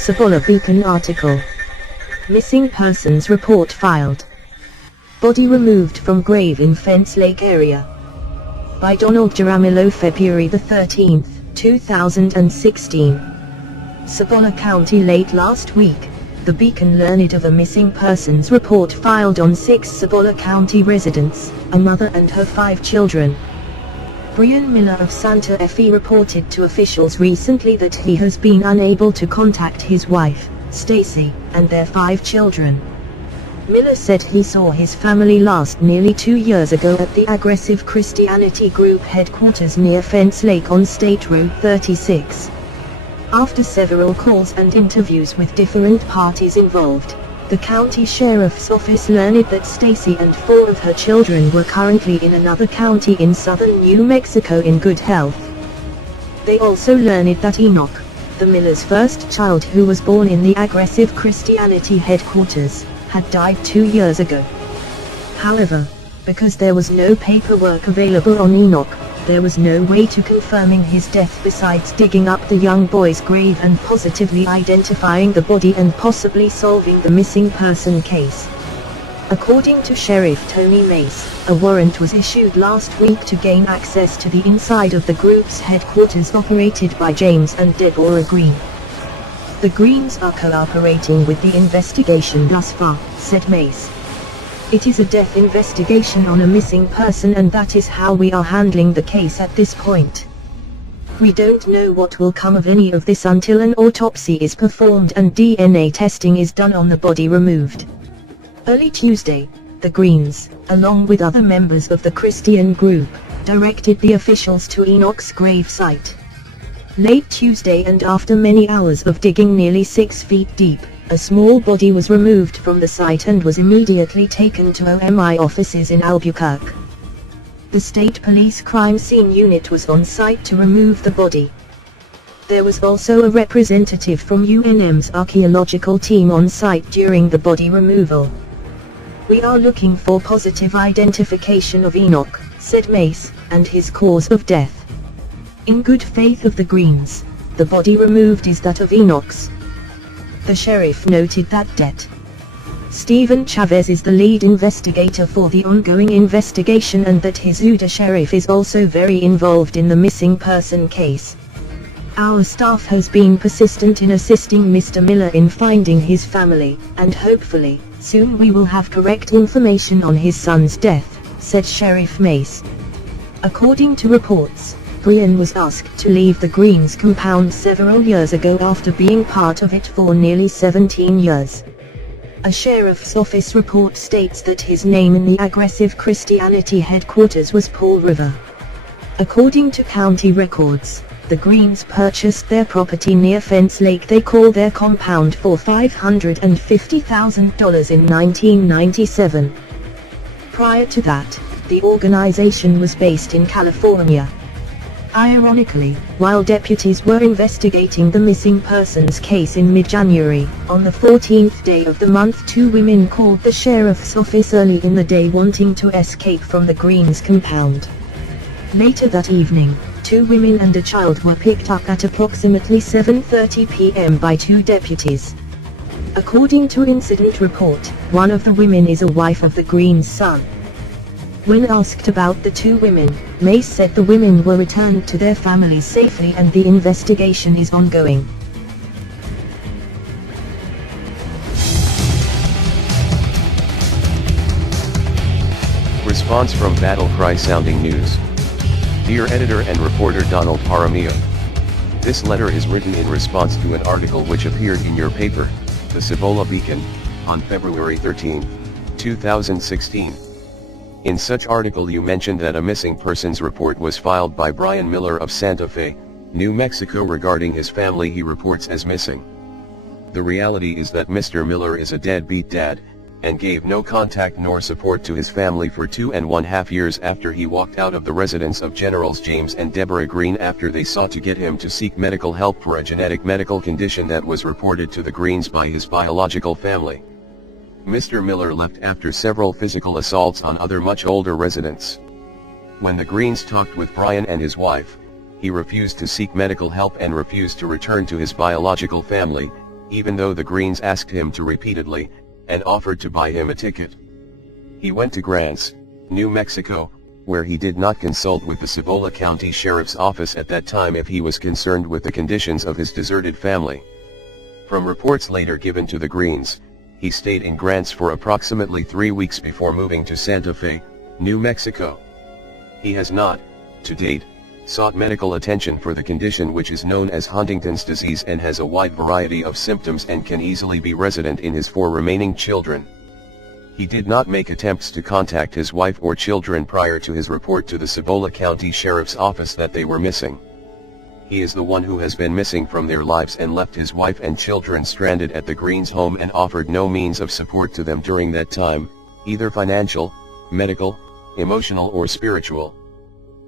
Cibola Beacon article. Missing persons report filed. Body removed from grave in Fence Lake area. By Donald Jaramillo, February 13, 2016. Cibola County. Late last week, the Beacon learned of a missing persons report filed on 6 Cibola County residents, a mother and her 5 children. Brian Miller of Santa Fe reported to officials recently that he has been unable to contact his wife, Stacy, and their 5 children. Miller said he saw his family last nearly 2 years ago at the Aggressive Christianity Group headquarters near Fence Lake on State Road 36. After several calls and interviews with different parties involved, the county sheriff's office learned that Stacy and 4 of her children were currently in another county in southern New Mexico in good health. They also learned that Enoch, the Miller's first child who was born in the Aggressive Christianity headquarters, had died 2 years ago. However, because there was no paperwork available on Enoch, there was no way to confirming his death besides digging up the young boy's grave and positively identifying the body and possibly solving the missing person case. According to Sheriff Tony Mace, a warrant was issued last week to gain access to the inside of the group's headquarters operated by James and Deborah Green. The Greens are cooperating with the investigation thus far, said Mace. It is a death investigation on a missing person, and that is how we are handling the case at this point. We don't know what will come of any of this until an autopsy is performed and DNA testing is done on the body removed. Early Tuesday, the Greens, along with other members of the Christian group, directed the officials to Enoch's grave site. Late Tuesday, and after many hours of digging nearly 6 feet deep, a small body was removed from the site and was immediately taken to OMI offices in Albuquerque. The State Police Crime Scene Unit was on site to remove the body. There was also a representative from UNM's archaeological team on site during the body removal. We are looking for positive identification of Enoch, said Mace, and his cause of death. In good faith of the Greens, the body removed is that of Enoch's. The sheriff noted that Det. Stephen Chavez is the lead investigator for the ongoing investigation and that his Uda sheriff is also very involved in the missing person case. Our staff has been persistent in assisting Mr. Miller in finding his family, and hopefully, soon we will have correct information on his son's death, said Sheriff Mace. According to reports, Brian was asked to leave the Greens compound several years ago after being part of it for nearly 17 years. A sheriff's office report states that his name in the Aggressive Christianity headquarters was Paul River. According to county records, the Greens purchased their property near Fence Lake they call their compound for $550,000 in 1997. Prior to that, the organization was based in California. Ironically, while deputies were investigating the missing persons case in mid-January, on the 14th day of the month 2 women called the sheriff's office early in the day wanting to escape from the Greens compound. Later that evening, 2 women and a child were picked up at approximately 7:30 p.m. by 2 deputies. According to incident report, one of the women is a wife of the Greens' son. When asked about the 2 women, Mace said the women were returned to their families safely and the investigation is ongoing. Response from Battle Cry Sounding News. Dear editor and reporter Donald Paramio. This letter is written in response to an article which appeared in your paper, the Cibola Beacon, on February 13, 2016. In such article you mentioned that a missing persons report was filed by Brian Miller of Santa Fe, New Mexico regarding his family he reports as missing. The reality is that Mr. Miller is a deadbeat dad, and gave no contact nor support to his family for 2.5 years after he walked out of the residence of Generals James and Deborah Green after they sought to get him to seek medical help for a genetic medical condition that was reported to the Greens by his biological family. Mr. Miller left after several physical assaults on other much older residents. When the Greens talked with Brian and his wife, he refused to seek medical help and refused to return to his biological family, even though the Greens asked him to repeatedly, and offered to buy him a ticket. He went to Grants, New Mexico, where he did not consult with the Cibola County Sheriff's Office at that time if he was concerned with the conditions of his deserted family. From reports later given to the Greens, he stayed in Grants for approximately 3 weeks before moving to Santa Fe, New Mexico. He has not, to date, sought medical attention for the condition which is known as Huntington's disease and has a wide variety of symptoms and can easily be resident in his 4 remaining children. He did not make attempts to contact his wife or children prior to his report to the Cibola County Sheriff's Office that they were missing. He is the one who has been missing from their lives and left his wife and children stranded at the Greens' home and offered no means of support to them during that time, either financial, medical, emotional or spiritual.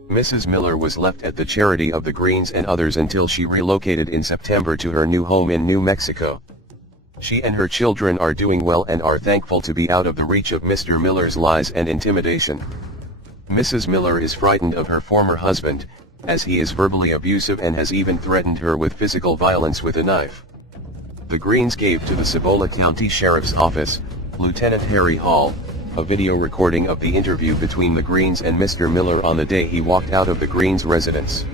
Mrs. Miller was left at the charity of the Greens and others until she relocated in September to her new home in New Mexico. She and her children are doing well and are thankful to be out of the reach of Mr. Miller's lies and intimidation. Mrs. Miller is frightened of her former husband, as he is verbally abusive and has even threatened her with physical violence with a knife. The Greens gave to the Cibola County Sheriff's Office, Lieutenant Harry Hall, a video recording of the interview between the Greens and Mr. Miller on the day he walked out of the Greens' residence.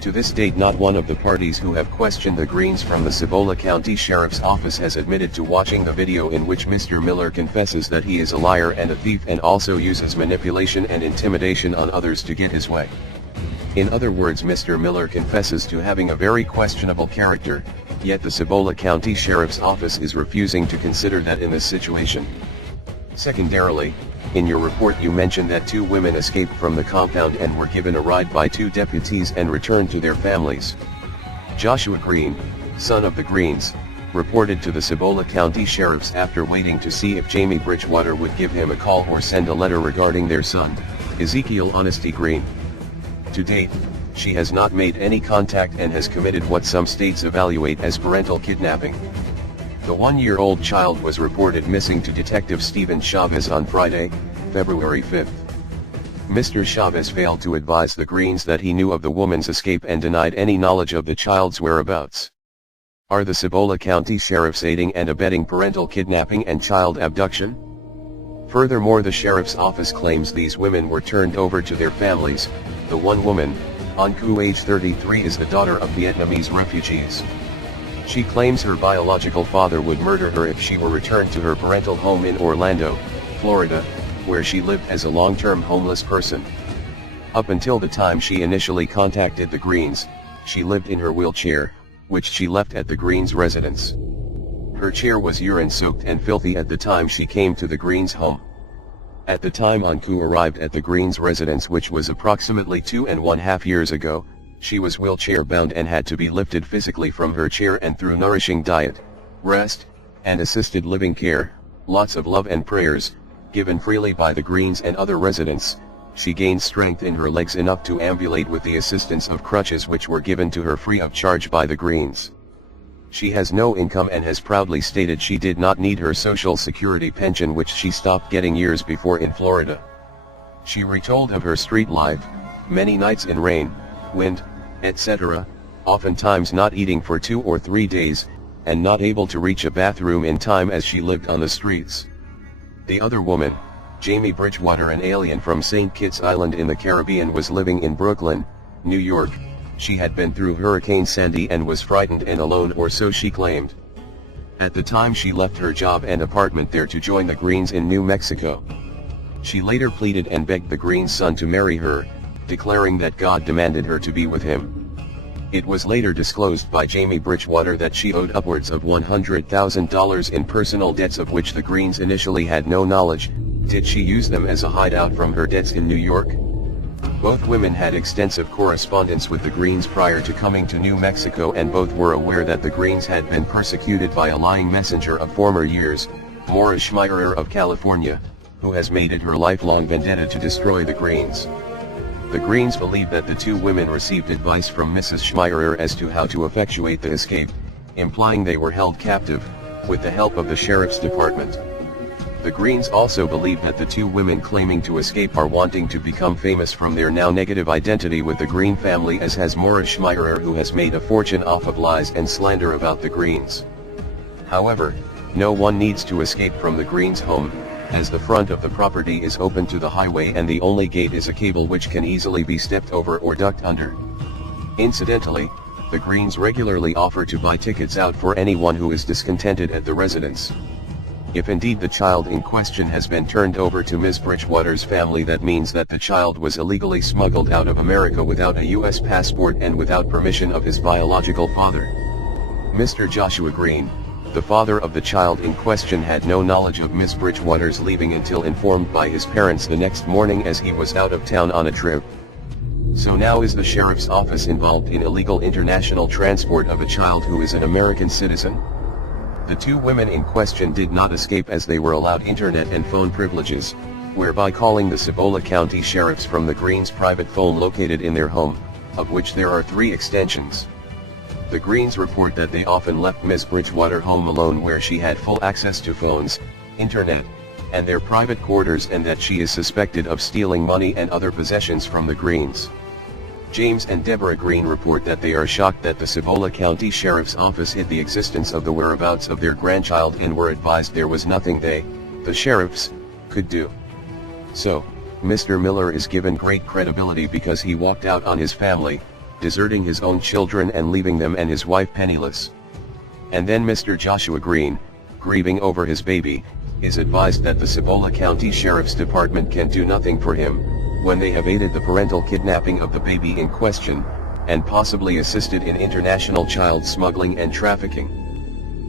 To this date, not one of the parties who have questioned the Greens from the Cibola County Sheriff's Office has admitted to watching the video in which Mr. Miller confesses that he is a liar and a thief and also uses manipulation and intimidation on others to get his way. In other words, Mr. Miller confesses to having a very questionable character, yet the Cibola County Sheriff's Office is refusing to consider that in this situation. Secondarily, in your report you mentioned that 2 women escaped from the compound and were given a ride by 2 deputies and returned to their families. Joshua Green, son of the Greens, reported to the Cibola County Sheriffs after waiting to see if Jamie Bridgewater would give him a call or send a letter regarding their son, Ezekiel Honesty Green. To date, she has not made any contact and has committed what some states evaluate as parental kidnapping. The 1-year-old child was reported missing to Detective Stephen Chavez on Friday, February 5. Mr. Chavez failed to advise the Greens that he knew of the woman's escape and denied any knowledge of the child's whereabouts. Are the Cibola County Sheriffs aiding and abetting parental kidnapping and child abduction? Furthermore, the Sheriff's Office claims these women were turned over to their families. The one woman, An Cu, age 33, is the daughter of Vietnamese refugees. She claims her biological father would murder her if she were returned to her parental home in Orlando, Florida, where she lived as a long-term homeless person. Up until the time she initially contacted the Greens, she lived in her wheelchair, which she left at the Greens' residence. Her chair was urine-soaked and filthy at the time she came to the Greens' home. At the time An Cu arrived at the Greens' residence, which was approximately 2.5 years ago, she was wheelchair-bound and had to be lifted physically from her chair, and through nourishing diet, rest, and assisted living care, lots of love and prayers, given freely by the Greens and other residents, she gained strength in her legs enough to ambulate with the assistance of crutches which were given to her free of charge by the Greens. She has no income and has proudly stated she did not need her Social Security pension, which she stopped getting years before in Florida. She retold of her street life, many nights in rain, wind, etc., oftentimes not eating for 2 or 3 days, and not able to reach a bathroom in time as she lived on the streets. The other woman, Jamie Bridgewater, an alien from St. Kitts Island in the Caribbean, was living in Brooklyn, New York. She had been through Hurricane Sandy and was frightened and alone, or so she claimed. At the time she left her job and apartment there to join the Greens in New Mexico. She later pleaded and begged the Greens' son to marry her, declaring that God demanded her to be with him. It was later disclosed by Jamie Bridgewater that she owed upwards of $100,000 in personal debts, of which the Greens initially had no knowledge. Did she use them as a hideout from her debts in New York? Both women had extensive correspondence with the Greens prior to coming to New Mexico, and both were aware that the Greens had been persecuted by a lying messenger of former years, Maura Schmeierer of California, who has made it her lifelong vendetta to destroy the Greens. The Greens believe that the 2 women received advice from Mrs. Schmeierer as to how to effectuate the escape, implying they were held captive, with the help of the Sheriff's Department. The Greens also believe that the 2 women claiming to escape are wanting to become famous from their now negative identity with the Green family, as has Maura Schmeierer, who has made a fortune off of lies and slander about the Greens. However, no one needs to escape from the Greens' home, as the front of the property is open to the highway and the only gate is a cable which can easily be stepped over or ducked under. Incidentally, the Greens regularly offer to buy tickets out for anyone who is discontented at the residence. If indeed the child in question has been turned over to Ms. Bridgewater's family, that means that the child was illegally smuggled out of America without a U.S. passport and without permission of his biological father. Mr. Joshua Green, the father of the child in question, had no knowledge of Ms. Bridgewater's leaving until informed by his parents the next morning as he was out of town on a trip. So now is the sheriff's office involved in illegal international transport of a child who is an American citizen? The two women in question did not escape, as they were allowed internet and phone privileges, whereby calling the Cibola County Sheriffs from the Greens' private phone located in their home, of which there are 3 extensions. The Greens report that they often left Ms. Bridgewater home alone, where she had full access to phones, internet, and their private quarters, and that she is suspected of stealing money and other possessions from the Greens. James and Deborah Green report that they are shocked that the Cibola County Sheriff's Office hid the existence of the whereabouts of their grandchild and were advised there was nothing they, the sheriffs, could do. So, Mr. Miller is given great credibility because he walked out on his family, deserting his own children and leaving them and his wife penniless. And then Mr. Joshua Green, grieving over his baby, is advised that the Cibola County Sheriff's Department can do nothing for him, when they have aided the parental kidnapping of the baby in question, and possibly assisted in international child smuggling and trafficking.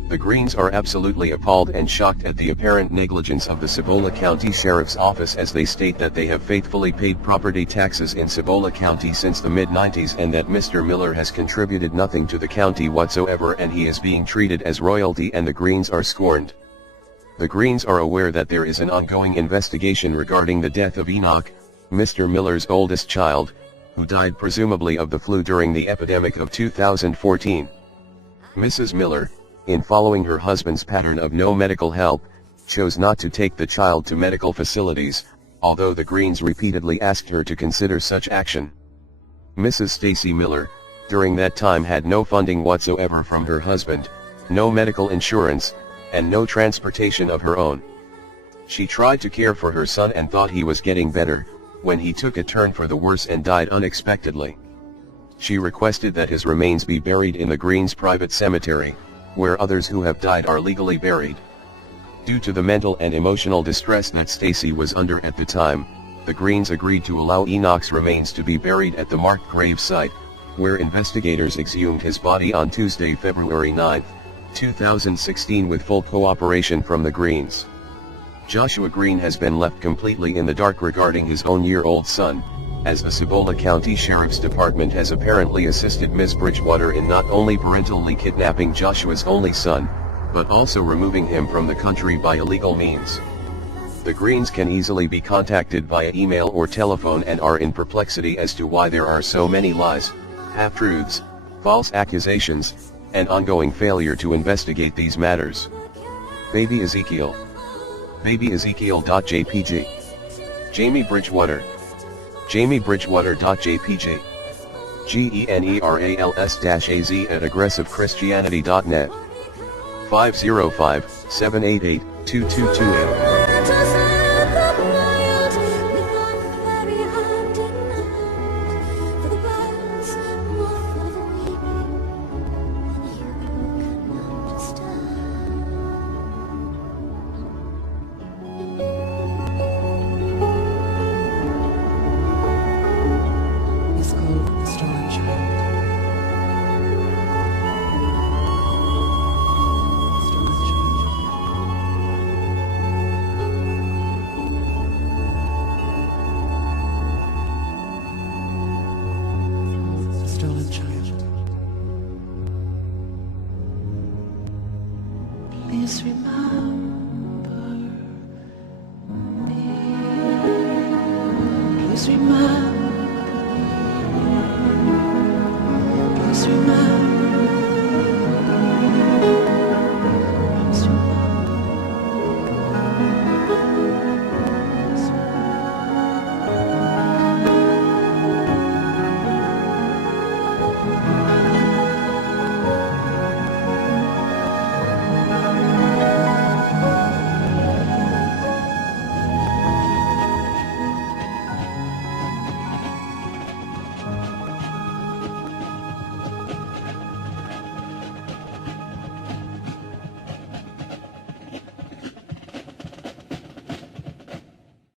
The Greens are absolutely appalled and shocked at the apparent negligence of the Cibola County Sheriff's Office, as they state that they have faithfully paid property taxes in Cibola County since the mid-90s, and that Mr. Miller has contributed nothing to the county whatsoever, and he is being treated as royalty, and the Greens are scorned. The Greens are aware that there is an ongoing investigation regarding the death of Enoch, Mr. Miller's oldest child, who died presumably of the flu during the epidemic of 2014. Mrs. Miller, in following her husband's pattern of no medical help, chose not to take the child to medical facilities, although the Greens repeatedly asked her to consider such action. Mrs. Stacy Miller, during that time, had no funding whatsoever from her husband, no medical insurance, and no transportation of her own. She tried to care for her son and thought he was getting better, when he took a turn for the worse and died unexpectedly. She requested that his remains be buried in the Greens' private cemetery, where others who have died are legally buried. Due to the mental and emotional distress that Stacy was under at the time, the Greens agreed to allow Enoch's remains to be buried at the marked grave site, where investigators exhumed his body on Tuesday, February 9, 2016, with full cooperation from the Greens. Joshua Green has been left completely in the dark regarding his own year-old son, as the Cibola County Sheriff's Department has apparently assisted Ms. Bridgewater in not only parentally kidnapping Joshua's only son, but also removing him from the country by illegal means. The Greens can easily be contacted via email or telephone and are in perplexity as to why there are so many lies, half-truths, false accusations, and ongoing failure to investigate these matters. Baby Ezekiel. Baby Ezekiel.jpg. Jamie Bridgewater. JamieBridgewater.jpg. GENERALS-AZ@aggressivechristianity.net. 505-788-2228. Please remember me. Please remember.